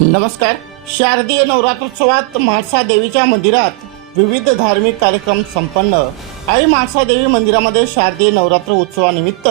नमस्कार. शारदीय नवरात्रोत्सवात म्हाळसा देवीच्या मंदिरात विविध धार्मिक कार्यक्रम संपन्न. आई म्हाळसा देवी मंदिरामध्ये शारदीय नवरात्र उत्सवानिमित्त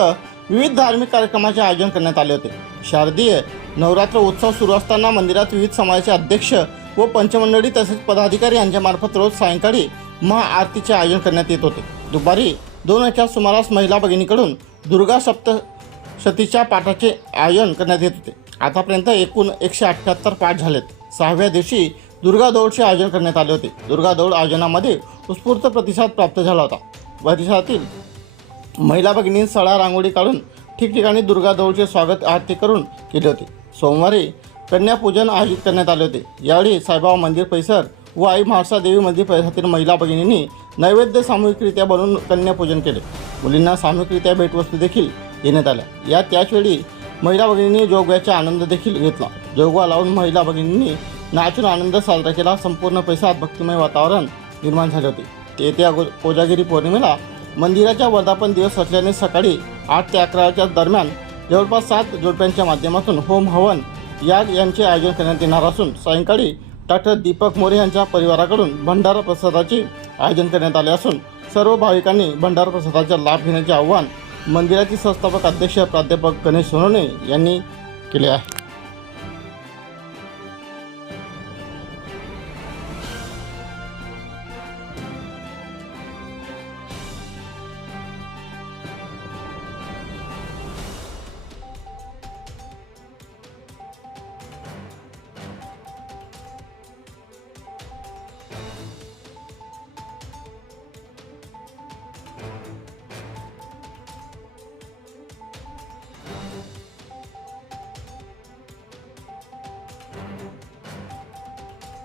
विविध धार्मिक कार्यक्रमाचे आयोजन करण्यात आले होते. शारदीय नवरात्र उत्सव सुरू असताना मंदिरात विविध समाजाचे अध्यक्ष व पंचमंडळी तसेच पदाधिकारी यांच्यामार्फत रोज सायंकाळी महाआरतीचे आयोजन करण्यात येत होते. दुपारी दोन वाजच्या सुमारास महिला भगिनीकडून दुर्गा सप्तशतीच्या पाठाचे आयोजन करण्यात येत होते. आतापर्यंत एकूण एकशे अठ्ठ्याहत्तर पाठ झालेत. सहाव्या दिवशी दुर्गा दौडचे आयोजन करण्यात आले होते. दुर्गा दौड आयोजनामध्ये उत्स्फूर्त प्रतिसाद प्राप्त झाला होता. परिसरातील महिला भगिनी सळा रांगोळी काढून ठिकठिकाणी दुर्गा दौडचे स्वागत आरती करून केले होते. सोमवारी कन्यापूजन आयोजित करण्यात आले होते. यावेळी साईबाबा मंदिर परिसर व आई म्हाळसा देवी मंदिर परिसरातील महिला भगिनींनी नैवेद्य सामूहिकरित्या बनवून कन्यापूजन केले. मुलींना सामूहिकरित्या भेटवस्तू देखील देण्यात आल्या. या त्याचवेळी महिला भगिनींनी जोगव्याचा आनंद देखील घेतला. जोगवा लावून महिला भगिनींनी नाचून आनंद साजरा केला. संपूर्ण परिसरात भक्तिमय वातावरण निर्माण झाले होते. ते येत्या कोजागिरी पौर्णिमेला मंदिराच्या वर्धापन दिवस असल्याने सकाळी आठ ते अकराच्या दरम्यान जवळपास सात जोडप्यांच्या माध्यमातून होम हवन याग यांचे आयोजन करण्यात येणार असून सायंकाळी डॉक्टर दीपक मोरे यांच्या परिवाराकडून भंडारा प्रसादाचे आयोजन करण्यात आले असून सर्व भाविकांनी भंडारा प्रसादाचा लाभ घेण्याचे आव्हान मंदिराचे संस्थापक अध्यक्ष प्राध्यापक गणेश सोनवणे यांनी केले आहे.